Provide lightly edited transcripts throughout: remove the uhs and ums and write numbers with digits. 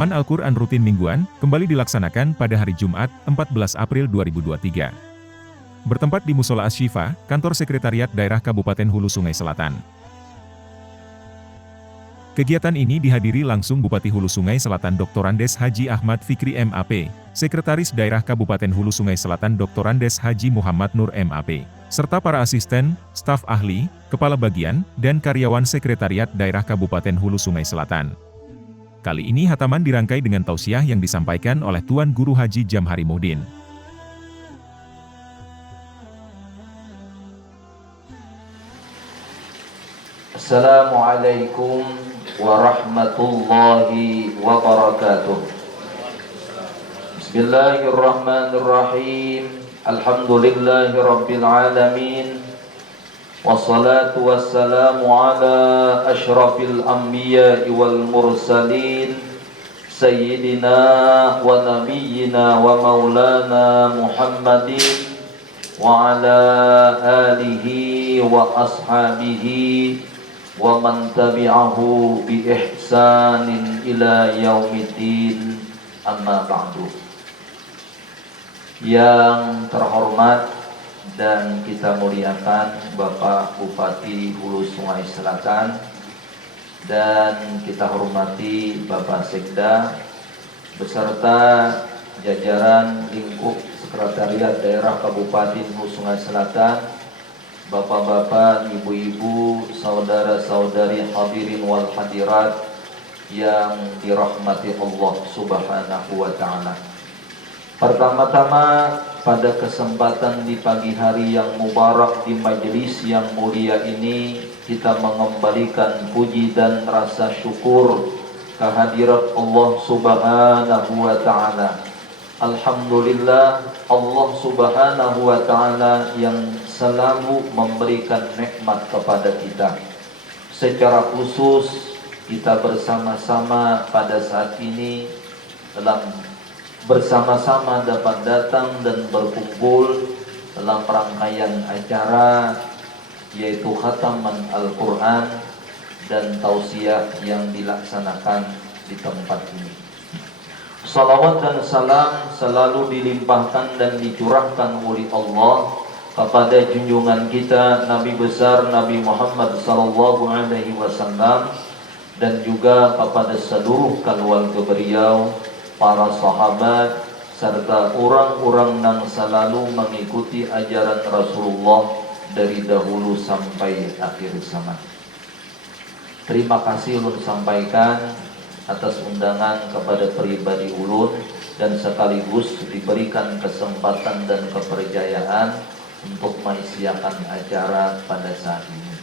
Khataman Al-Quran rutin mingguan, kembali dilaksanakan pada hari Jumat, 14 April 2023. Bertempat di Musola Asy-Syifa, Kantor Sekretariat Daerah Kabupaten Hulu Sungai Selatan. Kegiatan ini dihadiri langsung Bupati Hulu Sungai Selatan Dr. Andes Haji Ahmad Fikri MAP, Sekretaris Daerah Kabupaten Hulu Sungai Selatan Dr. Andes Haji Muhammad Nur MAP, serta para asisten, staf ahli, kepala bagian, dan karyawan Sekretariat Daerah Kabupaten Hulu Sungai Selatan. Kali ini khataman dirangkai dengan tausiah yang disampaikan oleh Tuan Guru Haji Jamhari Muhdin. Assalamualaikum warahmatullahi wabarakatuh. Bismillahirrahmanirrahim. Alhamdulillahi rabbil alamin. Wassalatu wassalamu ala ashrafil anbiya'i wal mursalin Sayyidina wa nabiyyina wa maulana Muhammadin wa ala alihi wa ashabihi wa man tabi'ahu bi ihsanin ila yaumiddin, amma ba'du. Yang terhormat dan kita muliakan Bapak Bupati Hulu Sungai Selatan, dan kita hormati Bapak Sekda beserta jajaran lingkup Sekretariat Daerah Kabupaten Hulu Sungai Selatan, bapak-bapak, ibu-ibu, saudara-saudari hadirin wal hadirat yang dirahmati Allah Subhanahu wa ta'ala. Pertama-tama, pada kesempatan di pagi hari yang mubarak di majelis yang mulia ini, kita mengembalikan puji dan rasa syukur kehadirat Allah Subhanahu wa ta'ala. Alhamdulillah, Allah Subhanahu wa ta'ala yang selalu memberikan nikmat kepada kita. Secara khusus, kita bersama-sama pada saat ini dalam bersama-sama dapat datang dan berkumpul dalam rangkaian acara yaitu khataman Al-Quran dan tausiah yang dilaksanakan di tempat ini. Salawat dan salam selalu dilimpahkan dan dicurahkan oleh Allah kepada junjungan kita Nabi besar Nabi Muhammad sallallahu alaihi wasallam, dan juga kepada seluruh keluarga beliau, para sahabat, serta orang-orang yang selalu mengikuti ajaran Rasulullah dari dahulu sampai akhir zaman. Terima kasih ulun sampaikan atas undangan kepada pribadi ulun, dan sekaligus diberikan kesempatan dan kepercayaan untuk mengisiakan acara pada saat ini.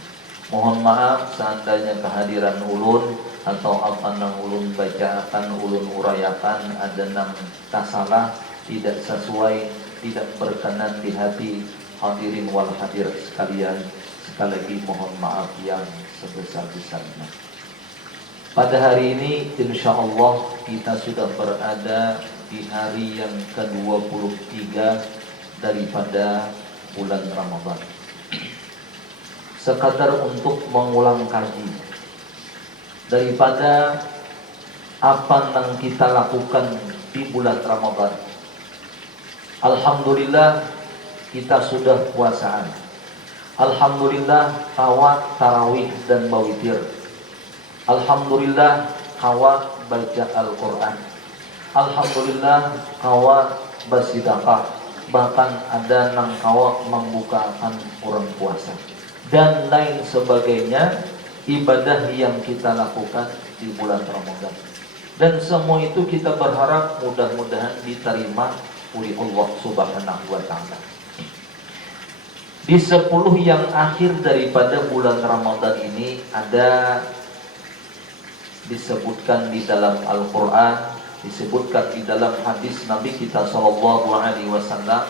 Mohon maaf seandainya kehadiran ulun atau apa yang ulun bacakan, ulun urayakan ada yang salah, tidak sesuai, tidak berkenan di hati hadirin wal hadirat sekalian. Sekali lagi mohon maaf yang sebesar-besarnya. Pada hari ini insya Allah kita sudah berada di hari yang ke-23 daripada bulan Ramadan. Sekadar untuk mengulang kaji daripada apa yang kita lakukan di bulan Ramadan. Alhamdulillah kita sudah puasaan. Alhamdulillah kawat tarawih dan bawitir. Alhamdulillah kawat baca Al-Quran. Alhamdulillah kawat bersedekah. Bahkan ada yang kawat membukakan orang puasa dan lain sebagainya, ibadah yang kita lakukan di bulan Ramadan. Dan semua itu kita berharap mudah-mudahan diterima oleh Allah Subhanahu wa ta'ala. Di 10 yang akhir daripada bulan Ramadan ini ada disebutkan di dalam Al-Quran, disebutkan di dalam hadis Nabi kita sallallahu alaihi wasallam,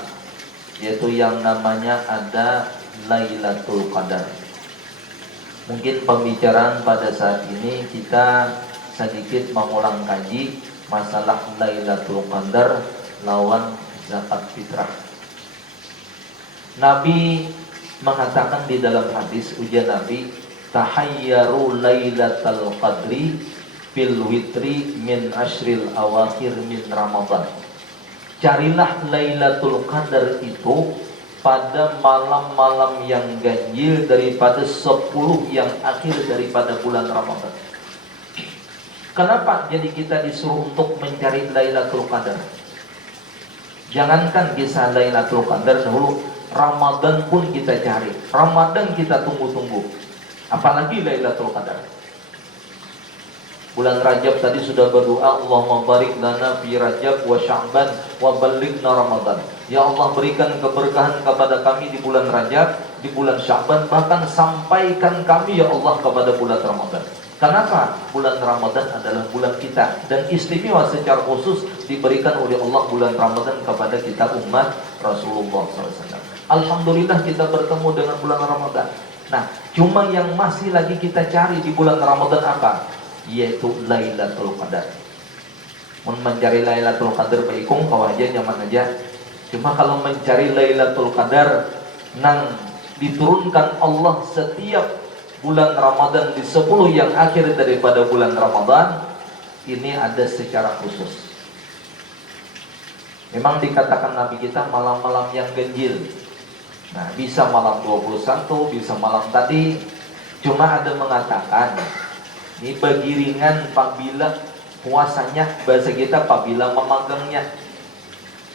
yaitu yang namanya ada Lailatul Qadar. Mungkin pembicaraan pada saat ini kita sedikit mengulang kaji masalah Lailatul Qadar lawan zakat fitrah. Nabi mengatakan di dalam hadis ujian Nabi, tahayyaru lailatul qadri fil witri min ashril awakhir min Ramadan. Carilah Lailatul Qadar itu pada malam-malam yang ganjil daripada 10 yang akhir daripada bulan Ramadan. Kenapa jadi kita disuruh untuk mencari Lailatul Qadar? Jangankan kisah Lailatul Qadar dahulu, Ramadan pun kita cari, Ramadan kita tunggu-tunggu, apalagi Lailatul Qadar. Bulan Rajab tadi sudah berdoa, Allahumma barik lana fi Rajab wa Sya'ban wa ballighna Ramadan. Ya Allah, berikan keberkahan kepada kami di bulan Rajab, di bulan Sya'ban, bahkan sampaikan kami ya Allah kepada bulan Ramadan. Kenapa? Bulan Ramadan adalah bulan kita, dan istimewa secara khusus diberikan oleh Allah bulan Ramadan kepada kita umat Rasulullah SAW. Alhamdulillah kita bertemu dengan bulan Ramadan. Nah, cuma yang masih lagi kita cari di bulan Ramadan apa? Yaitu Lailatul Qadar. Mencari Lailatul Qadar baikung kau aja nyaman aja. Cuma kalau mencari Lailatul Qadar nang diturunkan Allah setiap bulan Ramadan di 10 yang akhir daripada bulan Ramadan, ini ada secara khusus. Memang dikatakan Nabi kita malam-malam yang ganjil. Nah, bisa malam 21, bisa malam tadi. Cuma ada mengatakan ini bagi ringan apabila puasanya, bahasa kita apabila memagangnya.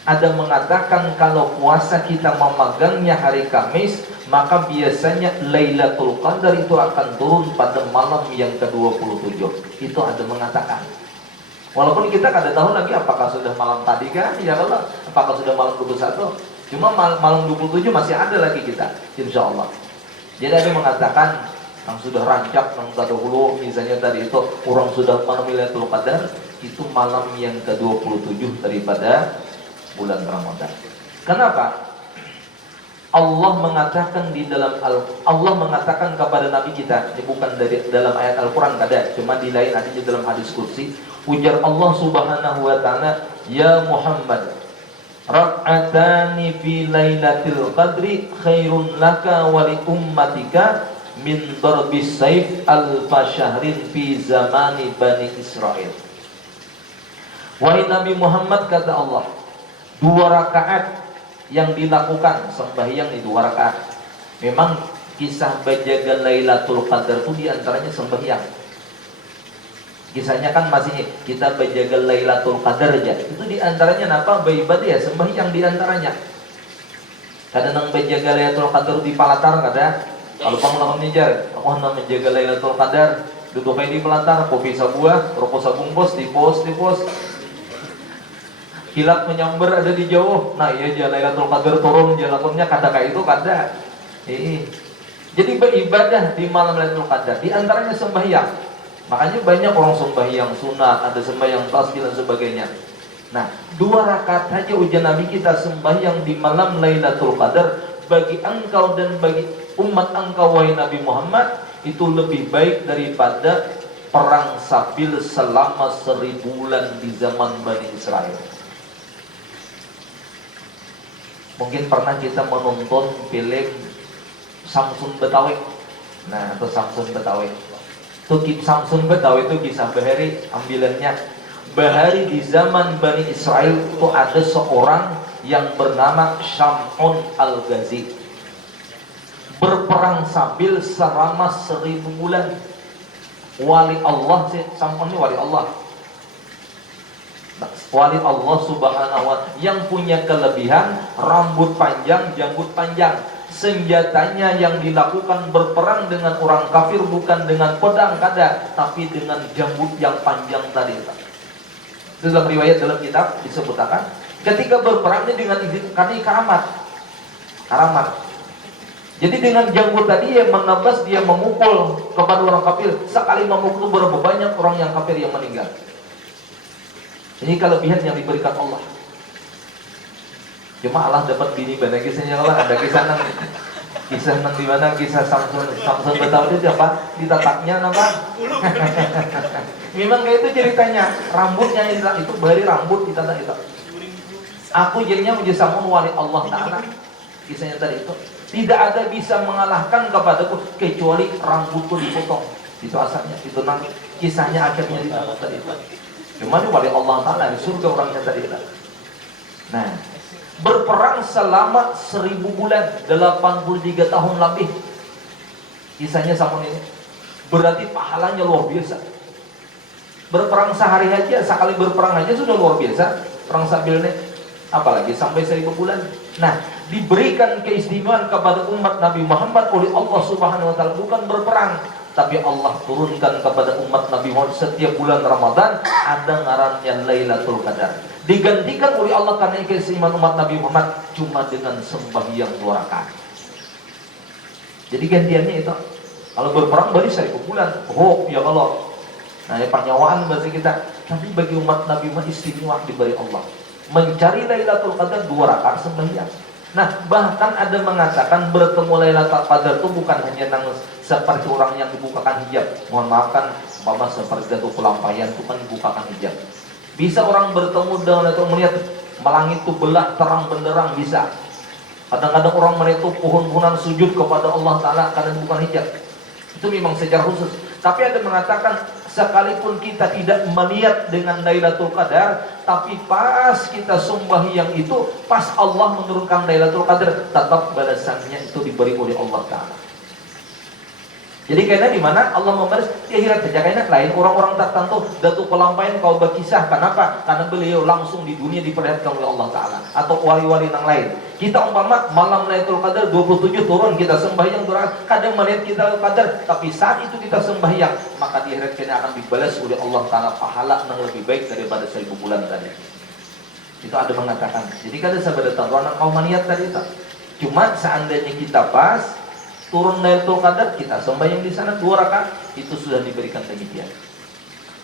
Ada mengatakan kalau puasa kita memagangnya hari Kamis, maka biasanya Lailatul Qadar itu akan turun pada malam yang ke-27. Itu ada mengatakan. Walaupun kita kada tahu lagi apakah sudah malam tadi kan, ya Allah, apakah sudah malam 21. Cuma malam 27 masih ada lagi kita, insya Allah. Jadi ada mengatakan yang sudah rancak yang dahulu, misalnya tadi itu orang sudah menemui Lailatul Qadar, itu malam yang ke-27 daripada bulan Ramadan. Kenapa? Allah mengatakan di dalam Allah mengatakan kepada Nabi kita, ini bukan dari dalam ayat Al-Quran kada, cuma di lain hadis, di dalam hadis qudsi, ujar Allah Subhanahu wa taala, ya Muhammad, rak'atani fi lailatul qadri khairun laka wa li ummatika min darbis saif alfa syahrin fi zamani Bani Israel. Wahai Nabi Muhammad, kata Allah, 2 rakaat yang dilakukan sembahyang di 2 rakaat. Memang kisah berjaga Lailatul Qadar itu diantaranya sembahyang. Kisahnya kan masih kita berjaga Lailatul Qadar aja. Itu diantaranya apa? Beribadah ya, sembahyang diantaranya. Kadang nang berjaga Lailatul Qadar di palatar kada. Kalau panglawan nijar, aku hendak menjaga Lailatul Qadar, duduk di palatar, kopi sabuah, rokok sabungkos, di pos. Kilat menyambar ada di jauh. Nah iya aja Lailatul Qadar turun, jalakunnya kada kayak itu kada. Jadi beribadah di malam Lailatul Qadar, di antaranya sembahyang. Makanya banyak orang sembahyang sunat, ada sembahyang tasbih dan sebagainya. Nah, 2 rakaat saja ujian Nabi kita sembahyang di malam Lailatul Qadar bagi engkau dan bagi umat engkau wahai Nabi Muhammad, itu lebih baik daripada perang Sabil selama 1000 bulan di zaman Bani Israel. Mungkin pernah kita menonton film Samsun Betawi. Nah, atau Samsun Betawi. Samsun Betawi itu kisah Bahari, ambilannya Bahari di zaman Bani Israel itu ada seorang yang bernama Syam'un Al-Ghazi. Berperang Sabil selama 1000 bulan. Wali Allah, Syam'un ini wali Allah. Wali Allah Subhanahu wa ta'ala yang punya kelebihan rambut panjang, janggut panjang. Senjatanya yang dilakukan berperang dengan orang kafir bukan dengan pedang kada, tapi dengan janggut yang panjang tadi. Itu dalam riwayat dalam kitab disebutkan ketika berperangnya dengan karena karamat. Jadi dengan janggut tadi yang menebas, dia memukul kepada orang kafir. Sekali memukul berapa banyak orang yang kafir yang meninggal. Ini kelebihan yang diberikan Allah. Cuma Allah dapat bini banyak kisahnya Allah. Ada kisah nang di mana kisah Samsun Betawi itu apa? Ditataknya apa? Memang kayak itu ceritanya. Rambutnya itu bari rambut ditatak itu. Aku jadinya menjadi Samsun wali Allah Ta'ala. Kisahnya tadi itu tidak ada bisa mengalahkan kepadaku kecuali rambutku dipotong. Itu asalnya, itu nanti kisahnya akhirnya di tadi. Cuma wali Allah Ta'ala di surga orangnya tadi. Nah, berperang selama 1000 bulan, 83 tahun lebih. Kisahnya sama ini. Berarti pahalanya luar biasa. Berperang sehari aja, sekali berperang aja sudah luar biasa. Perang Sabilnya, apalagi sampai 1000 bulan. Nah, diberikan keistimewaan kepada umat Nabi Muhammad oleh Allah Subhanahu wa Ta'ala, bukan berperang, tapi Allah turunkan kepada umat Nabi Muhammad setiap bulan Ramadan ada ngarannya Lailatul Qadar. Digantikan oleh Allah karena keistimewaan umat Nabi Muhammad cuma dengan sembahyang 2 rakaat. Jadi gantiannya itu, kalau berperang baru 1000 bulan. Oh ya Allah. Nah, ya penyawaan bahasa kita. Tapi bagi umat Nabi Muhammad istimewa diberi Allah. Mencari Lailatul Qadar 2 rakaat sembahyang. Nah, bahkan ada mengatakan bertemu Lailatul Qadar itu bukan hanya seperti orang yang dibukakan hijab. Mohon maaf kan, umpama seperti jatuh pelampaian itu kan dibukakan hijab. Bisa orang bertemu dengan itu melihat melangit itu belah terang benderang, bisa. Kadang-kadang orang melihat itu pohon-pohonan sujud kepada Allah Ta'ala karena bukan hijab. Itu memang sejarah khusus. Tapi ada mengatakan sekalipun kita tidak melihat dengan Lailatul Qadar, tapi pas kita sembahyang itu, pas Allah menurunkan Lailatul Qadar, tetap balasannya itu diberi oleh Allah Ta'ala. Jadi karena di mana Allah membalas di akhirat saja, karena lain orang-orang tertentu Datuk Pelampaian kau berkisah, kenapa? Karena beliau langsung di dunia diperlihatkan oleh Allah Ta'ala, atau wali-wali yang lain. Kita umpama malam Lailatul Qadar 27 turun, kita sembahyang kadang melihat kita Lailatul Qadar, tapi saat itu kita sembahyang, maka di akhirat kita akan dibalas oleh Allah Ta'ala pahala yang lebih baik daripada 1000 bulan tadi. Itu ada mengatakan. Jadi kada sahabat datang kau maniat tadi itu. Cuma seandainya kita pas turun Lailatul Qadar, kita sembahyang di sana 2 rakaat, itu sudah diberikan demikian.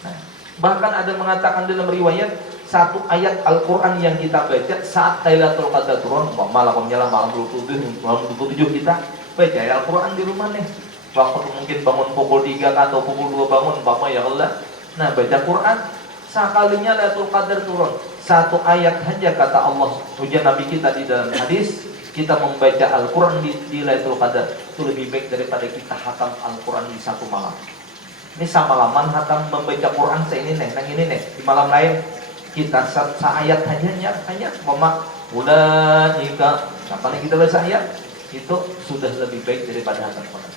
Nah, bahkan ada mengatakan dalam riwayat, satu ayat Al-Quran yang kita baca saat Lailatul Qadar turun, malam 27 kita baca Al-Quran di rumah nih. Waktu mungkin bangun pukul 3 atau pukul 2 bangun, ya Allah. Nah, baca Quran, sekalinya Lailatul Qadar turun, satu ayat saja kata Allah, ujian Nabi kita di dalam hadis, kita membaca Al-Quran di Lailatul Qadar itu lebih baik daripada kita hatam Al-Quran di satu malam. Ini sama laman hatam membaca Quran ini di malam lain kita ayat hanya mama ulaika, apa nih kita baca ayat itu sudah lebih baik daripada hatam Quran.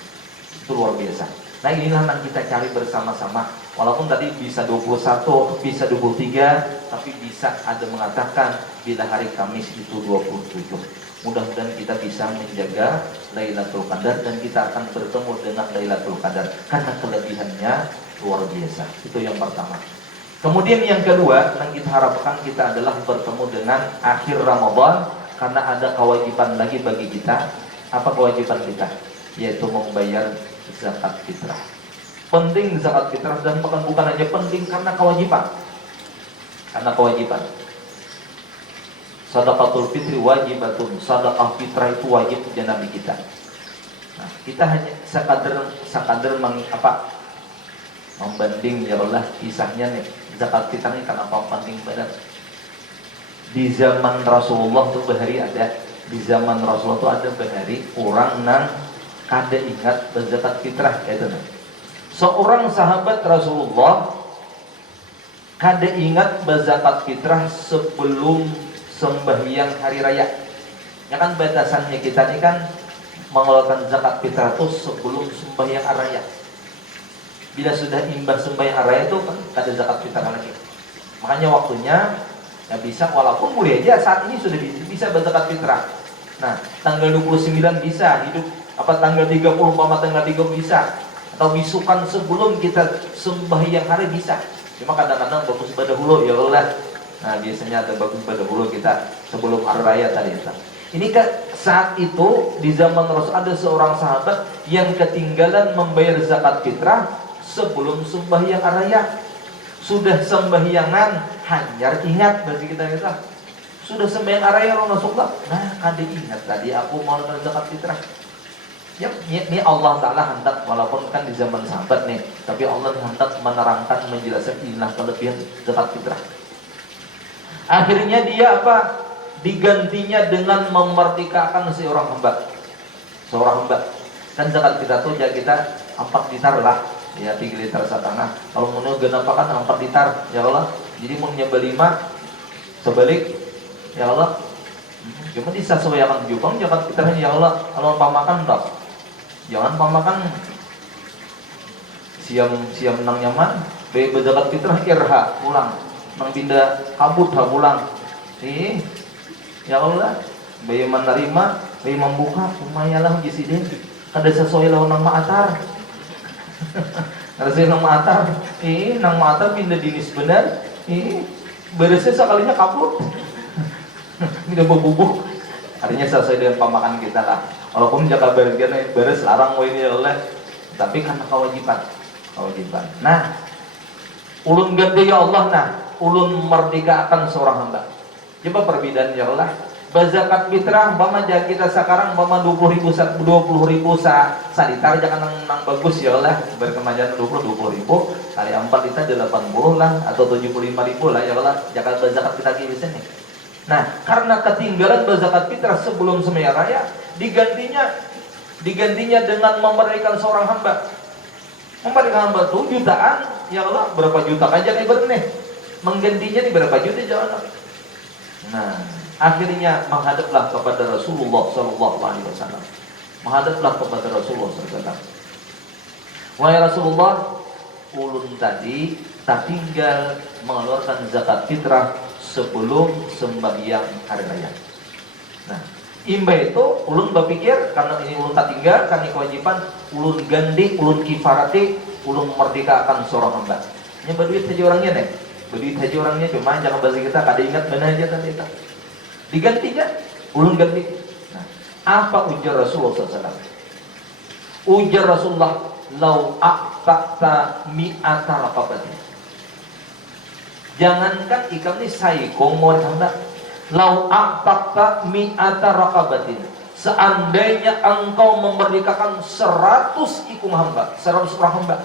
Itu luar biasa. Nah, inilah yang kita cari bersama-sama. Walaupun tadi bisa 21, bisa 23, tapi bisa ada mengatakan bila hari Kamis itu 27. Mudah-mudahan kita bisa menjaga Lailatul Qadar dan kita akan bertemu dengan Lailatul Qadar karena kelebihannya luar biasa. Itu yang pertama. Kemudian yang kedua yang kita harapkan kita adalah bertemu dengan akhir Ramadan karena ada kewajiban lagi bagi kita. Apa kewajiban kita? Yaitu membayar zakat fitrah. Penting zakat fitrah dan bukan hanya penting karena kewajiban. Karena kewajiban. Sadaqatul fitri wajibatun, sadaqah fitrah itu wajib punya Nabi kita. Nah, kita hanya sekadar membanding ya Allah kisahnya nih, zakat fitrah ini kenapa penting banget. Di zaman Rasulullah tuh bahari ada, di zaman Rasulullah tuh ada bahari orang nang kada ingat berzakat fitrah itu nah. Seorang sahabat Rasulullah kada ingat berzakat fitrah sebelum sembahyang hari raya. Ya kan batasannya kita ini kan mengeluarkan zakat fitrah itu sebelum sembahyang hari raya. Bila sudah imbas sembahyang hari raya itu kan ada zakat fitrah lagi. Makanya waktunya ya bisa, walaupun boleh aja saat ini sudah bisa berzakat fitrah. Nah, tanggal 29 bisa hidup tanggal 30 tanggal 30 bisa, atau bisukan sebelum kita sembahyang hari bisa. Cuma kadang-kadang bagus pada hulu ya Allah. Nah, biasanya ada bagus pada hulu kita sebelum hari raya tadi. Ini kan saat itu di zaman Rasul ada seorang sahabat yang ketinggalan membayar zakat fitrah sebelum sembahyang hari raya. Sudah sembahyangan hanyar ingat bagi kita sudah sembahyang hari raya Rasulullah. Nah, ada ingat tadi aku mau bayar zakat fitrah. Ya, ini Allah Ta'ala hendak, walaupun kan di zaman sahabat nih, tapi Allah hendak menerangkan, menjelaskan inilah kelebihan zakat fitrah. Akhirnya dia digantinya dengan memerdekakan seorang hamba. Kan zakat fitrah itu ya kita 4 dinar lah. ya 3 liter setengah. Kalau mau genapakan 4 liter, ya Allah. Jadi mau nyoba 5, sebalik, ya Allah. Cuma disesuaikan juga jangan kita ya Allah. Kalau pamakan dok, jangan pamakan siam nang nyaman, berzakat fitrah irha pulang, nang pindah kabut ha pulang. Ya Allah, bayi menerima, bayi membuka, lumayan gisidin. Kada sesuai lawan nang maatar. Kada sesuai nang maatar. Nang maatar pindah dinis benar. Beresnya sekalinya kabut. Tidak berbubuk. Artinya sesuai dengan pemakan kita lah. Walaupun jaga beres larang ini ya Allah. Tapi karena kewajiban. Nah, ulun gede ya Allah nah, ulun merdeka akan seorang hamba. Coba perbedaan ya Allah. Berzakat fitrah bama jaga kita sekarang bama 20.000 salitar jangan nang bagus ya Allah. Berkemajuan 20.000 kali 4 kita 80 lah atau 75.000 lah ya Allah. Jaga berzakat kita di sini. Nah, karena ketinggalan berzakat fitrah sebelum semaya raya, digantinya dengan memerdekakan seorang hamba. Memerdekakan hamba itu jutaan, ya Allah, berapa juta aja nih nih. Menggantinya nih berapa juta jangan. Nah, akhirnya menghadaplah kepada Rasulullah sallallahu alaihi wasallam. Menghadaplah kepada Rasulullah sallallahu alaihi wasallam. Wahai Rasulullah, ulun tadi tak tinggal mengeluarkan zakat fitrah sebelum sembahyang hari raya. Nah, imba itu ulun berpikir karena ini ulun tak tinggal, karena kewajiban ulun ganti, ulun kifarati, ulun merdekakan seorang hamba. Ini berduit saja orangnya nih, berduit saja orangnya cuma jangan bahasa kita kada ingat mana aja tadi itu. Digantinya ulun ganti. Nah, apa ujar Rasulullah SAW? Ujar Rasulullah, lau aqta'ta mi'ata raqabati. Jangankan ikam ini saikong mau hamba, lau aqta'ta mi'ata raqabatin. Seandainya engkau memerdekakan 100 ikung hamba, 100 orang hamba.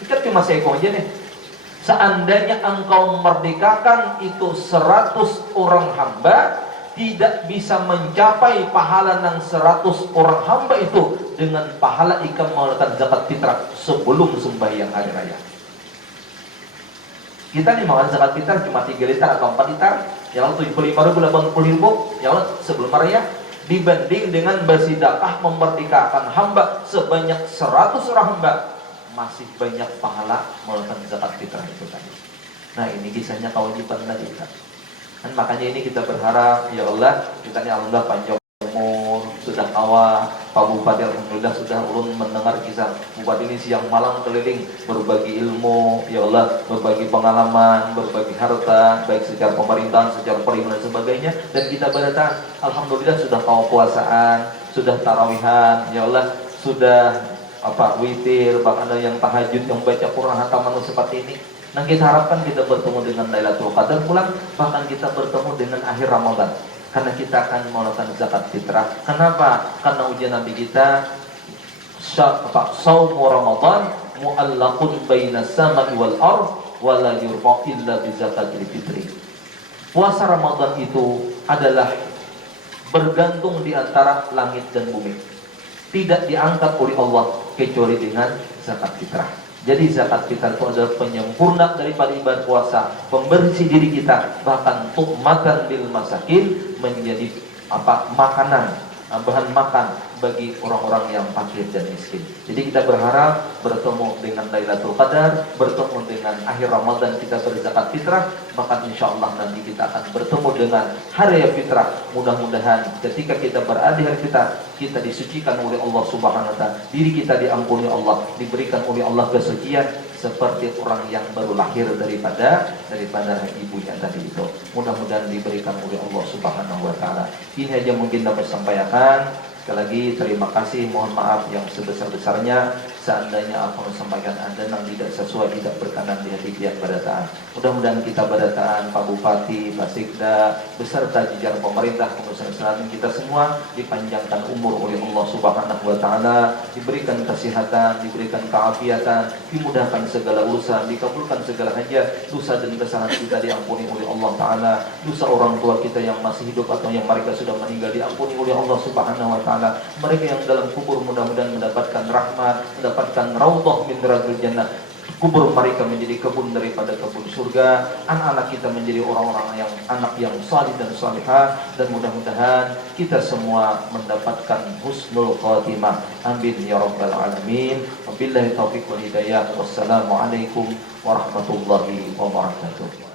Ikat cuma saikong aja nih. Seandainya engkau memerdekakan itu 100 orang hamba, tidak bisa mencapai pahala yang 100 orang hamba itu dengan pahala ikam mengeluarkan zakat fitrah sebelum sembahyang hari raya. Kita nih makan zakat fitrah cuma 3 liter atau 4 liter, yang 75.000, 80.000, yang sebelum raya, dibanding dengan bersedekah memerdekakan hamba sebanyak 100 orang hamba, masih banyak pahala mengeluarkan zakat fitrah itu tadi. Nah, ini kisahnya kewajiban tadi kita. Dan makanya ini kita berharap ya Allah, kita ini alhamdulillah panjang umur, sudah kawah, Pak Bupati alhamdulillah sudah ulun mendengar kisah Bupati ini siang malam keliling berbagi ilmu, ya Allah, berbagi pengalaman, berbagi harta, baik secara pemerintahan, secara perizinan dan sebagainya. Dan kita berharap alhamdulillah sudah kawah puasaan, sudah tarawihan, ya Allah, sudah witir, bahkan ada yang tahajud, yang baca Quran hataman seperti ini. Nah, kita harapkan kita bertemu dengan Lailatul Qadar pulang, bahkan kita bertemu dengan akhir Ramadan. Karena kita akan melakukan zakat fitrah. Kenapa? Karena ujian Nabi kita Saumu Ramadan mu'allaqun bainas sama'i wal ardh wa la yurfa illa bi zakatil fitri. Puasa Ramadan itu adalah bergantung di antara langit dan bumi. Tidak diangkat oleh Allah kecuali dengan zakat fitrah. Jadi zakat fitrah itu adalah penyempurna daripada ibadah puasa, pembersih diri kita, bahkan tuhmatan bil masakin, menjadi makanan, bahan makan bagi orang-orang yang fakir dan miskin. Jadi kita berharap bertemu dengan Lailatul Qadar, bertemu dengan akhir Ramadan kita berzakat fitrah, maka insya Allah nanti kita akan bertemu dengan hari fitrah. Mudah-mudahan ketika kita berada di hari fitrah, kita disucikan oleh Allah Subhanahu wa Ta'ala, diri kita diampuni Allah, diberikan oleh Allah kesucian seperti orang yang baru lahir daripada ibunya tadi itu. Mudah-mudahan diberikan oleh Allah Subhanahu wa Ta'ala. Ini aja mungkin dapat sampaikan. Sekali lagi terima kasih, mohon maaf yang sebesar-besarnya seandainya apa yang sampaikan Anda yang tidak sesuai, tidak berkenan di hati pihak badataan. Mudah-mudahan kita badataan, Pak Bupati, Pak Sikda, beserta jajaran pemerintah, pengusaha selatan kita semua dipanjangkan umur oleh Allah Subhanahu wa Ta'ala, diberikan kesehatan, diberikan keafiatan, dimudahkan segala urusan, dikabulkan segala hajat, dosa dan kesalahan kita diampuni oleh Allah Ta'ala, dosa orang tua kita yang masih hidup atau yang mereka sudah meninggal diampuni oleh Allah Subhanahu wa Ta'ala. Mereka yang dalam kubur mudah-mudahan mendapatkan rahmat, mendapatkan raudhah min riyadil jannah, kubur mereka menjadi kebun daripada kebun surga, anak-anak kita menjadi orang-orang yang anak yang salih dan salihah, dan mudah-mudahan kita semua mendapatkan husnul khatimah. Amin ya rabbal alamin. Wabillahi taufiq wal hidayah. Wassalamualaikum warahmatullahi wabarakatuh.